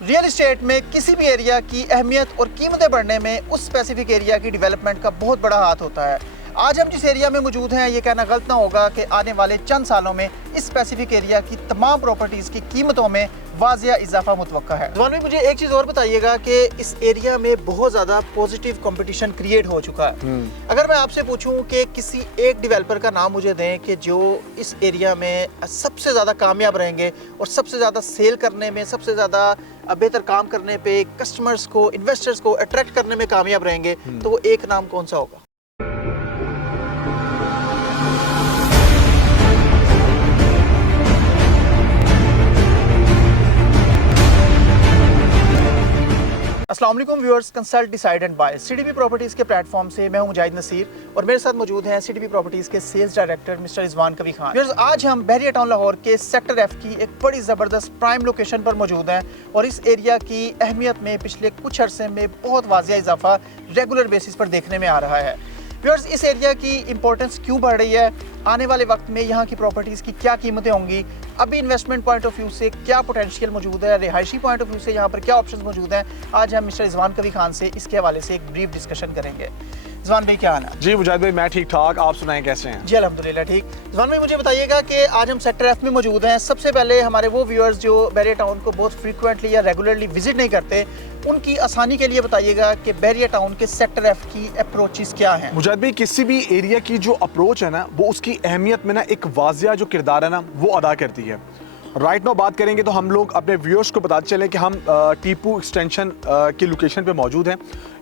Real estate में किसी भी एरिया की अहमियत और कीमतें बढ़ने में उस स्पेसिफिक एरिया की डेवलपमेंट का बहुत बड़ा हाथ होता है। आज हम जिस एरिया में मौजूद हैं, ये कहना गलत ना होगा कि आने वाले चंद सालों में इस स्पेसिफिक एरिया की तमाम प्रॉपर्टीज़ की कीमतों में वाजिया इजाफा मुतवक्का है। जवान भाई, मुझे एक चीज़ और बताइएगा कि इस एरिया में बहुत ज़्यादा पॉजिटिव कंपटीशन क्रिएट हो चुका है। अगर मैं आपसे पूछूं कि किसी एक डेवलपर का नाम मुझे दें कि जो इस एरिया में सबसे ज़्यादा कामयाब रहेंगे और सबसे ज़्यादा सेल करने में, सबसे ज़्यादा बेहतर काम करने पे, कस्टमर्स को, इन्वेस्टर्स को अट्रैक्ट करने में कामयाब रहेंगे, तो वो एक नाम कौन सा होगा? अस्सलाम वालेकुम viewers, consult decide and buy CDP properties के प्लेटफॉर्म से मैं हूं मुजाहिद नसीर और मेरे साथ मौजूद हैं सीडीपी प्रॉपर्टीज़ के सेल्स डायरेक्टर मिस्टर रिजवान कवी खान। व्यूअर्स, आज हम बहरिया टाउन लाहौर के सेक्टर एफ की एक बड़ी ज़बरदस्त प्राइम लोकेशन पर मौजूद हैं और इस एरिया की अहमियत में पिछले कुछ अरसे में बहुत वाजिया इजाफा रेगुलर बेसिस पर देखने में आ रहा है। व्यूअर्स, इस एरिया की इंपॉर्टेंस क्यों बढ़ रही है, आने वाले वक्त में यहाँ की प्रॉपर्टीज़ की क्या कीमतें होंगी, अभी इन्वेस्टमेंट पॉइंट ऑफ व्यू से क्या पोटेंशियल मौजूद है, रिहायशी पॉइंट ऑफ व्यू से यहाँ पर क्या ऑप्शंस मौजूद हैं, आज हम मिस्टर रिजवान कवी खान से इसके हवाले से एक ब्रीफ डिस्कशन करेंगे। रिजवान भाई, क्या हाल है? जी मुजाहिद भाई, मैं ठीक ठाक, आप सुनाएं कैसे हैं? जी अल्हम्दुलिल्लाह ठीक। रिजवान भाई, मुझे बताइएगा कि आज हम सेक्टर एफ में मौजूद हैं। सबसे पहले हमारे वो व्यूअर्स जो बहरिया टाउन को बहुत फ्रीक्वेंटली या रेगुलरली विजिट नहीं करते, उनकी आसानी के लिए बताइएगा कि बहरिया टाउन के सेक्टर एफ की अप्रोचेस क्या हैं? मुजाहिद भाई, किसी भी एरिया की जो अप्रोच है ना, वो उसकी अहमियत में ना एक वाजिया जो किरदार है ना, वो अदा करती है। राइट नाउ बात करेंगे तो हम लोग अपने व्यूअर्स को बताते चलें कि हम टीपू एक्सटेंशन की लोकेशन पे मौजूद हैं।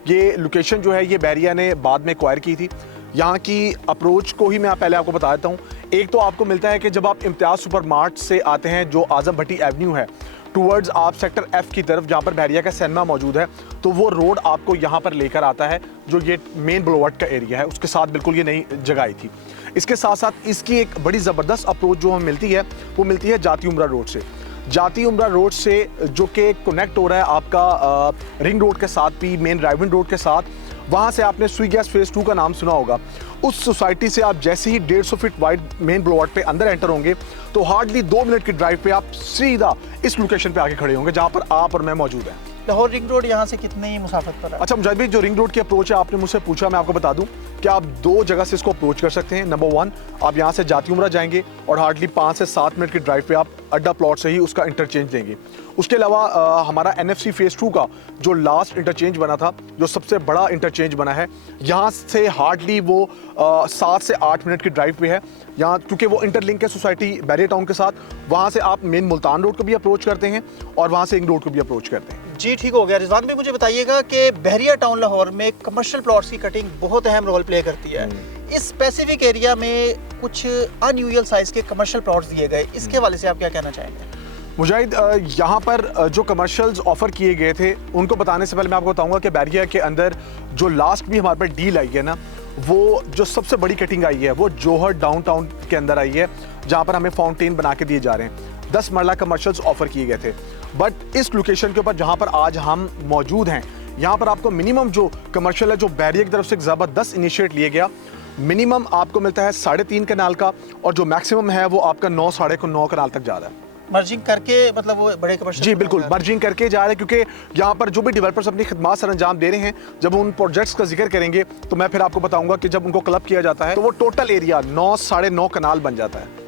ये लोकेशन जो है ये बहरिया ने बाद में एक्वायर की थी। यहाँ की अप्रोच को ही मैं पहले आपको बता देता हूँ। एक तो आपको मिलता है कि जब आप इम्तियाज़ सुपर मार्ट से आते हैं, जो आज़म भट्टी एवेन्यू है, टूवर्ड्स आप सेक्टर एफ की तरफ जहाँ पर बहरिया का सिनेमा मौजूद है, तो वो रोड आपको यहाँ पर लेकर आता है, जो ये मेन बुलवार्ड का एरिया है, उसके साथ बिल्कुल ये नई जगह आई थी। इसके साथ साथ इसकी एक बड़ी ज़बरदस्त अप्रोच जो हमें मिलती है, वो मिलती है जाती उमरा रोड से। जाती उमरा रोड से जो कि कनेक्ट हो रहा है आपका रिंग रोड के साथ भी, मेन ड्राइविंग रोड के साथ। वहाँ से आपने स्वी गैस फेज़ 2 का नाम सुना होगा। उस सोसाइटी से आप जैसे ही 150 फीट वाइड मेन बुलवार्ड पे अंदर एंटर होंगे, तो हार्डली 2 मिनट की ड्राइव पे आप सीधा इस लोकेशन पे आके खड़े होंगे जहाँ पर आप और मैं मौजूद हैं। लाहौर रिंग रोड यहाँ से कितनी मुसाफत पर है? अच्छा मुजाहिद भाई, जो रिंग रोड की अप्रोच है, आपने मुझसे पूछा, मैं आपको बता दूं कि आप 2 जगह से इसको अप्रोच कर सकते हैं। नंबर 1, आप यहाँ से जाती उमरा जाएंगे और हार्डली 5 से 7 मिनट की ड्राइव पे आप अड्डा प्लॉट से ही उसका इंटरचेंज लेंगे। उसके अलावा हमारा NFC फेज़ 2 का जो लास्ट इंटरचेंज बना था, जो सबसे बड़ा इंटरचेंज बना है, यहाँ से हार्डली वो 7 से 8 मिनट की ड्राइव पे है। यहाँ क्योंकि वो इंटरलिंक है सोसाइटी बहरिया टाउन के साथ, वहाँ से आप मेन मुल्तान रोड को भी अप्रोच करते हैं और वहाँ से रिंग रोड को भी अप्रोच करते हैं। जी ठीक हो गया। रिजवान भाई, मुझे बताइएगा कि बहरिया टाउन लाहौर में कमर्शियल प्लॉट्स की कटिंग बहुत अहम रोल प्ले करती है। इस स्पेसिफिक एरिया में कुछ अनयूजुअल साइज के कमर्शियल प्लॉट्स दिए गए, इसके हवाले से आप क्या कहना चाहेंगे? मुजाहिद, यहाँ पर जो कमर्शियल्स ऑफर किए गए थे, उनको बताने से पहले मैं आपको बताऊंगा कि बहरिया के अंदर जो लास्ट भी हमारे पर डील आई है ना, वो जो सबसे बड़ी कटिंग आई है, वो जौहर डाउनटाउन के अंदर आई है, जहाँ पर हमें फाउंटेन बना के दिए जा रहे हैं। 10 मरला कमर्शियल्स ऑफर किए गए थे। बट इस लोकेशन के ऊपर जहाँ पर आज हम मौजूद हैं, यहाँ पर आपको मिनिमम जो कमर्शियल है, जो बहरिया की तरफ से एक ज़बरदस्त इनिशिएट लिया गया, मिनिमम आपको मिलता है 3.5 कनाल का, और जो मैक्सिमम है वो आपका 9, साढ़े 9 कनाल तक जा रहा है। मर्जिंग करके, मतलब वो बड़े कमर्शियल? जी बिल्कुल, मर्जिंग करके जा रहे हैं, क्योंकि यहाँ पर जो भी डेवलपर्स अपनी खिदमत सर अंजाम दे रहे हैं, जब उन प्रोजेक्ट्स का जिक्र करेंगे तो मैं फिर आपको बताऊंगा कि जब उनको क्लब किया जाता है तो वो टोटल एरिया 9, साढ़े 9 कनाल बन जाता है।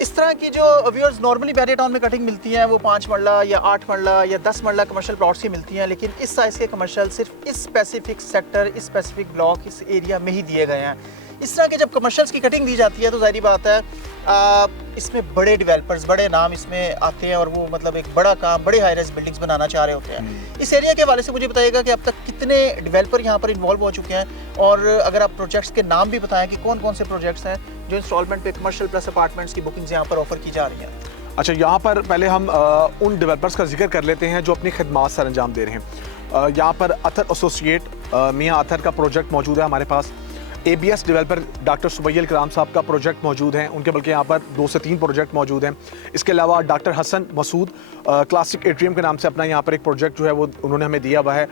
इस तरह की जो व्यूअर्स नॉर्मली बहरिया टाउन में कटिंग मिलती हैं, वो 5 मरला या 8 मरला या 10 मरला कमर्शियल प्लॉट्स की मिलती हैं, लेकिन इस साइज़ के कमर्शियल सिर्फ इस स्पेसिफिक सेक्टर, इस स्पेसिफिक ब्लॉक, इस एरिया में ही दिए गए हैं। इस तरह के जब कमर्शियल्स की कटिंग दी जाती है तो जाहिर बात है इसमें बड़े डेवलपर्स, बड़े नाम इसमें आते हैं और वो मतलब एक बड़ा काम, बड़े हाई राइज बिल्डिंग्स बनाना चाह रहे होते हैं। इस एरिया के हवाले से मुझे बताइएगा कि अब तक कितने डेवलपर यहाँ पर इन्वॉल्व हो चुके हैं, और अगर आप प्रोजेक्ट्स के नाम भी बताएं कि कौन कौन से प्रोजेक्ट्स हैं जो इंस्टॉलमेंट पे कमर्शियल प्लस अपार्टमेंट्स की बुकिंग्स यहाँ पर ऑफर की जा रही हैं। अच्छा, यहाँ पर पहले हम उन डेवलपर्स का जिक्र कर लेते हैं जो अपनी खिदमत सर अंजाम दे रहे हैं। यहाँ पर अथर एसोसिएट मियाँ अथर का प्रोजेक्ट मौजूद है हमारे पास। ABS डेवलपर डॉक्टर सुबैल कलाम साहब का प्रोजेक्ट मौजूद हैं, उनके बल्कि यहाँ पर 2 से 3 प्रोजेक्ट मौजूद हैं। इसके अलावा doctor Hasan Masood classic atrium के नाम से अपना यहाँ पर एक प्रोजेक्ट जो है वो उन्होंने हमें दिया हुआ है।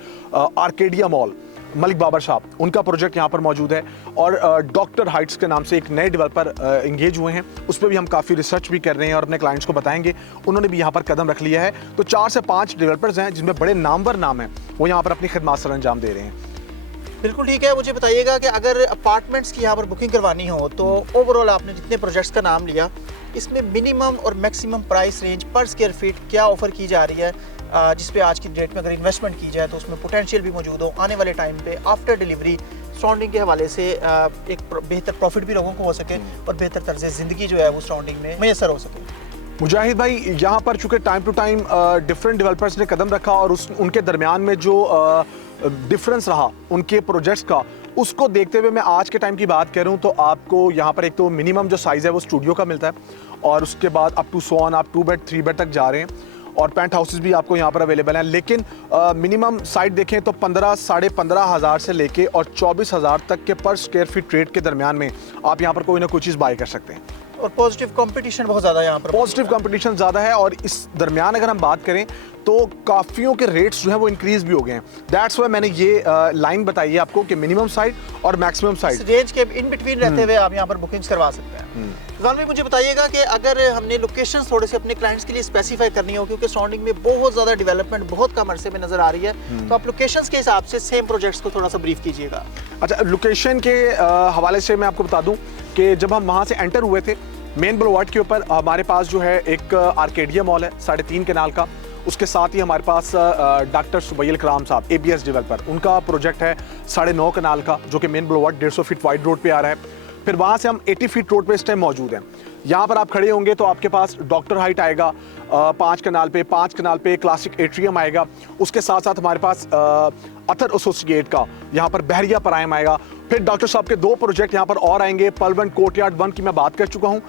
आर्केडिया मॉल, मलिक बाबर साहब, उनका प्रोजेक्ट यहाँ पर मौजूद है। और डॉक्टर हाइट्स के नाम से एक नए डेवलपर इंगेज हुए हैं, उस पर भी हम काफ़ी रिसर्च भी कर रहे हैं और अपने क्लाइंट्स को बताएंगे। उन्होंने भी यहाँ पर कदम रख लिया है। तो 4 से 5 डेवलपर्स हैं जिनमें बड़े नामवर नाम हैं, वो यहाँ पर अपनी खिदमत सर अंजाम दे रहे हैं। बिल्कुल ठीक है। मुझे बताइएगा कि अगर अपार्टमेंट्स की यहाँ पर बुकिंग करवानी हो तो ओवरऑल आपने जितने प्रोजेक्ट्स का नाम लिया, इसमें मिनिमम और मैक्सिमम प्राइस रेंज पर स्क्वायर फीट क्या ऑफर की जा रही है, जिस पे आज की डेट में अगर इन्वेस्टमेंट की जाए तो उसमें पोटेंशियल भी मौजूद हो, आने वाले टाइम पे आफ्टर डिलीवरी सराउंडिंग के हवाले से एक बेहतर प्रॉफिट भी लोगों को हो सके और बेहतर तर्ज ज़िंदगी जो है वो सराउंडिंग में मैसर हो सके। मुजाहिद भाई, यहाँ पर चूँकि time to time different developers ने कदम रखा और उनके दरमियान में जो डिफरेंस रहा उनके प्रोजेक्ट्स का, उसको देखते हुए मैं आज के टाइम की बात करूं तो आपको यहाँ पर एक तो मिनिमम जो साइज़ है वो स्टूडियो का मिलता है और उसके बाद अप टू 100 आप 2 बेड 3 बेड तक जा रहे हैं और पेंट हाउसेस भी आपको यहाँ पर अवेलेबल हैं। लेकिन मिनिमम साइट देखें तो 15,000 हज़ार से लेके और 24,000 तक के पर स्क्वायर फीट रेट के दरमियान में आप यहाँ पर कोई ना कोई चीज़ बाय कर सकते हैं। और पॉजिटिव कंपटीशन बहुत ज़्यादा यहाँ पर, पॉजिटिव कंपटीशन ज़्यादा है और इस दरमियान अगर हम बात करें तो काफ़ियों के रेट्स जो हैं वो इंक्रीज़ भी हो गए हैं। दैट्स वाई मैंने ये लाइन बताई है आपको कि मिनिमम साइड और मैक्सिमम साइड रेंज के इन बिटवीन रहते हुए आप यहाँ पर बुकिंग्स करवा सकते हैं। रिजवान भाई, मुझे बताइएगा कि अगर हमने लोकेशंस थोड़े से अपने क्लाइंट्स के लिए स्पेसिफाई करनी हो, क्योंकि सराउंडिंग में बहुत ज़्यादा डेवलपमेंट बहुत कम अरसे में नज़र आ रही है, तो आप लोकेशंस के हिसाब से सेम प्रोजेक्ट्स को थोड़ा सा ब्रीफ कीजिएगा। अच्छा, लोकेशन के हवाले से मैं आपको बता दूँ कि जब हम वहाँ से एंटर हुए थे मेन बुलवार्ड के ऊपर हमारे पास जो है एक आर्केडिया मॉल है 3.5 कनाल का। उसके साथ ही हमारे पास डॉक्टर सुबैल कलाम साहब ABS डेवलपर, उनका प्रोजेक्ट है 9.5 कनाल का जो कि main boulevard 150 feet wide road पे आ रहा है। फिर वहाँ से हम 80 फीट रोड पे इस टाइम मौजूद हैं। यहाँ पर आप खड़े होंगे तो आपके पास डॉक्टर हाइट आएगा 5 कनाल पे क्लासिक एट्रियम आएगा। उसके साथ साथ हमारे पास अथर एसोसिएट का यहाँ पर बहरिया प्राइम आएगा। फिर डॉक्टर साहब के 2 प्रोजेक्ट यहाँ पर और आएंगे। पलवन कोर्टयार्ड 1 की मैं बात कर चुका हूँ,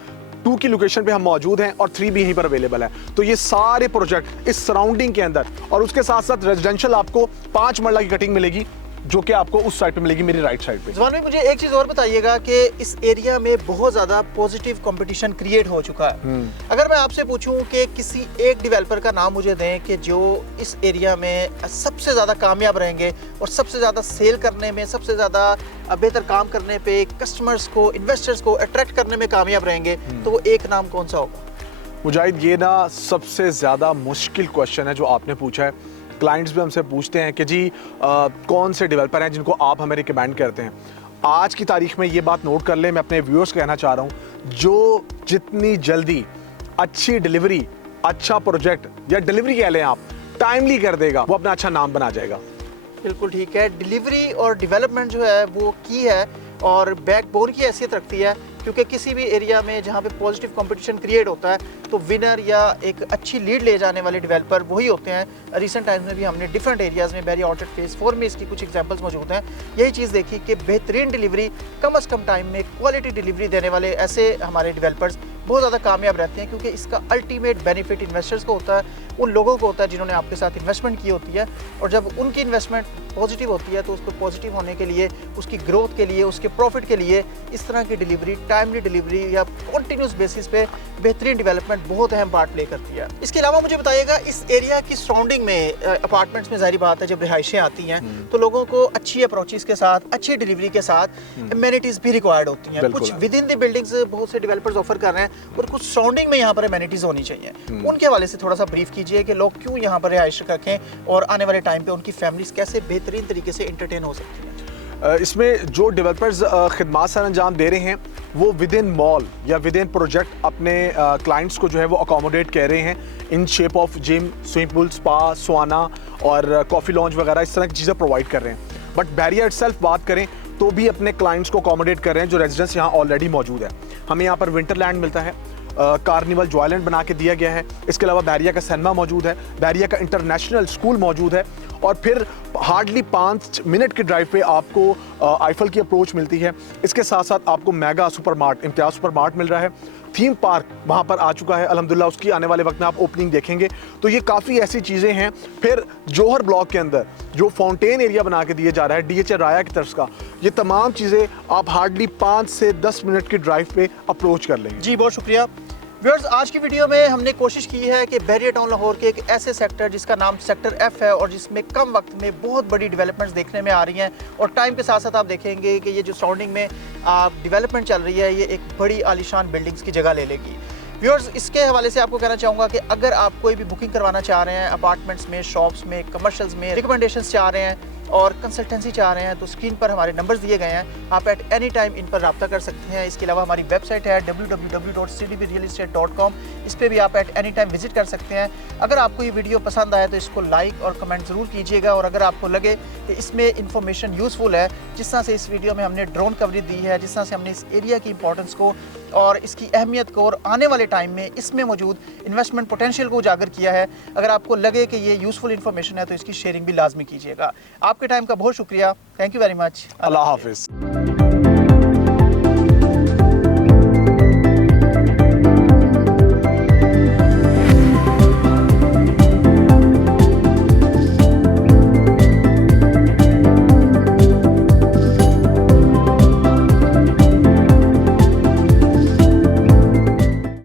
2 की लोकेशन पे हम मौजूद हैं और 3 भी यहीं पर अवेलेबल है। तो ये सारे प्रोजेक्ट इस सराउंडिंग के अंदर, और उसके साथ साथ रेजिडेंशियल आपको 5 मरला की कटिंग मिलेगी जो कि आपको उस साइड पे मिलेगी, मेरी राइट साइड पे। रिजवान भाई, मुझे एक चीज़ और बताइएगा कि इस एरिया में बहुत ज़्यादा पॉजिटिव कंपटीशन क्रिएट हो चुका है। अगर मैं आपसे पूछूं कि किसी एक डेवलपर का नाम मुझे दें कि जो इस एरिया में सबसे ज़्यादा कामयाब रहेंगे और सबसे ज़्यादा सेल करने में, सबसे ज़्यादा बेहतर काम करने पे, कस्टमर्स को, इन्वेस्टर्स को अट्रैक्ट करने में कामयाब रहेंगे, तो वो एक नाम कौन सा होगा? मुजाहिद, ये ना सबसे ज़्यादा मुश्किल क्वेश्चन है जो आपने पूछा है। क्लाइंट्स भी हमसे पूछते हैं कि जी कौन से डेवलपर हैं जिनको आप हमें रिकमेंड करते हैं। आज की तारीख में ये बात नोट कर लें, मैं अपने व्यूअर्स को कहना चाह रहा हूँ, जो जितनी जल्दी अच्छी डिलीवरी, अच्छा प्रोजेक्ट या डिलीवरी कह लें आप, टाइमली कर देगा, वो अपना अच्छा नाम बना जाएगा। बिल्कुल ठीक है। डिलीवरी और डेवलपमेंट जो है वो की है और बैकबोन की हैसियत रखती है, क्योंकि किसी भी एरिया में जहाँ पे पॉजिटिव कंपटीशन क्रिएट होता है तो विनर या एक अच्छी लीड ले जाने वाले डेवलपर वही होते हैं। रिसेंट टाइम्स में भी हमने डिफरेंट एरियाज़ में, बहरिया आउटलेट फेज 4 में इसकी कुछ एग्जांपल्स मौजूद हैं। यही चीज़ देखी कि बेहतरीन डिलीवरी, कम से कम टाइम में क्वालिटी डिलीवरी देने वाले ऐसे हमारे डेवलपर्स बहुत ज़्यादा कामयाब रहते हैं, क्योंकि इसका अल्टीमेट बेनिफिट इन्वेस्टर्स को होता है, उन लोगों को होता है जिन्होंने आपके साथ इन्वेस्टमेंट की होती है। और जब उनकी इन्वेस्टमेंट पॉजिटिव होती है तो उसको पॉजिटिव होने के लिए, उसकी ग्रोथ के लिए, उसके प्रॉफिट के लिए इस तरह की डिलीवरी, टाइमली डिलीवरी या कॉन्टीन्यूस बेसिस पे बेहतरीन डेवलपमेंट बहुत अहम पार्ट प्ले करती है। इसके अलावा मुझे बताइएगा, इस एरिया की सराउंडिंग में अपार्टमेंट्स में जाहिर बात है जब रिहाइशें आती हैं तो लोगों को अच्छी अप्रोचेस के साथ, अच्छी डिलीवरी के साथ एमेनिटीज़ भी रिक्वायर्ड होती हैं। कुछ विद इन द बिल्डिंग्स बहुत से डेवलपर्स ऑफर कर रहे हैं और कुछ सराउंडिंग में यहाँ पर एमेनिटीज़ होनी चाहिए। उनके हवाले से थोड़ा सा ब्रीफ कीजिए कि लोग क्यों यहाँ पर रिहाइश रखें और आने वाले टाइम पे उनकी फैमिलीज कैसे बेहतरीन तरीके से एंटरटेन हो सकती हैं। इसमें जो डेवलपर्स खिदमत सर अंजाम दे रहे हैं वो विद इन मॉल या विद इन प्रोजेक्ट अपने क्लाइंट्स को जो है वो अकोमोडेट कर रहे हैं in shape of gym, swimming pool, spa, sauna और कॉफ़ी लॉन्च वगैरह, इस तरह की चीज़ें प्रोवाइड कर रहे हैं। बट बहरिया इटसेल्फ बात करें तो भी अपने क्लाइंट्स को अकोमोडेट कर रहे हैं जो रेजिडेंट्स यहाँ ऑलरेडी मौजूद है। हमें यहाँ पर विंटरलैंड मिलता है, कार्निवल जॉयलैंड बना के दिया गया है। इसके अलावा बहरिया का सिनेमा मौजूद है, बहरिया का इंटरनेशनल स्कूल मौजूद है और फिर हार्डली 5 मिनट की ड्राइव पे आपको आईफल की अप्रोच मिलती है। इसके साथ साथ आपको mega super mart, Imtiaz super mart मिल रहा है। थीम पार्क वहाँ पर आ चुका है अल्हम्दुलिल्लाह, उसकी आने वाले वक्त में आप ओपनिंग देखेंगे। तो ये काफ़ी ऐसी चीज़ें हैं। फिर जौहर ब्लॉक के अंदर जो फाउंटेन एरिया बना के दिया जा रहा है DHA राया की तरफ का, ये तमाम चीज़ें आप हार्डली 5 से 10 मिनट की ड्राइव पे अप्रोच कर लेंगे। जी बहुत शुक्रिया। व्यूअर्स, आज की वीडियो में हमने कोशिश की है कि बहरिया टाउन लाहौर के एक ऐसे सेक्टर जिसका नाम सेक्टर F है और जिसमें कम वक्त में बहुत बड़ी डेवलपमेंट्स देखने में आ रही हैं और टाइम के साथ साथ आप देखेंगे कि ये जो सराउंडिंग में डेवलपमेंट चल रही है ये एक बड़ी आलीशान बिल्डिंग्स की जगह ले लेगी। व्यूअर्स, इसके हवाले से आपको कहना चाहूँगा कि अगर आप कोई भी बुकिंग करवाना चाह रहे हैं अपार्टमेंट्स में, शॉप्स में, कमर्शियल्स में, रिकमेंडेशंस चाह रहे हैं और कंसल्टेंसी चाह रहे हैं तो स्क्रीन पर हमारे नंबर्स दिए गए हैं, आप एट एनी टाइम इन पर रब्ता कर सकते हैं। इसके अलावा हमारी वेबसाइट है www.cdbrealestate.com, इस पर भी आप एट एनी टाइम विजिट कर सकते हैं। अगर आपको ये वीडियो पसंद आए तो इसको लाइक और कमेंट ज़रूर कीजिएगा और अगर आपको लगे कि इसमें इंफॉर्मेशन यूज़फुल है, जिस तरह से इस वीडियो में हमने ड्रोन कवरेज दी है, जिस तरह से हमने इस एरिया की इंपॉर्टेंस को और इसकी अहमियत को और आने वाले टाइम में इसमें मौजूद इन्वेस्टमेंट पोटेंशियल को उजागर किया है, अगर आपको लगे कि ये यूज़फुल इन्फॉर्मेशन है तो इसकी शेयरिंग भी लाजमी कीजिएगा। आपके टाइम का बहुत शुक्रिया। Thank you very much. अल्लाह हाफिज़।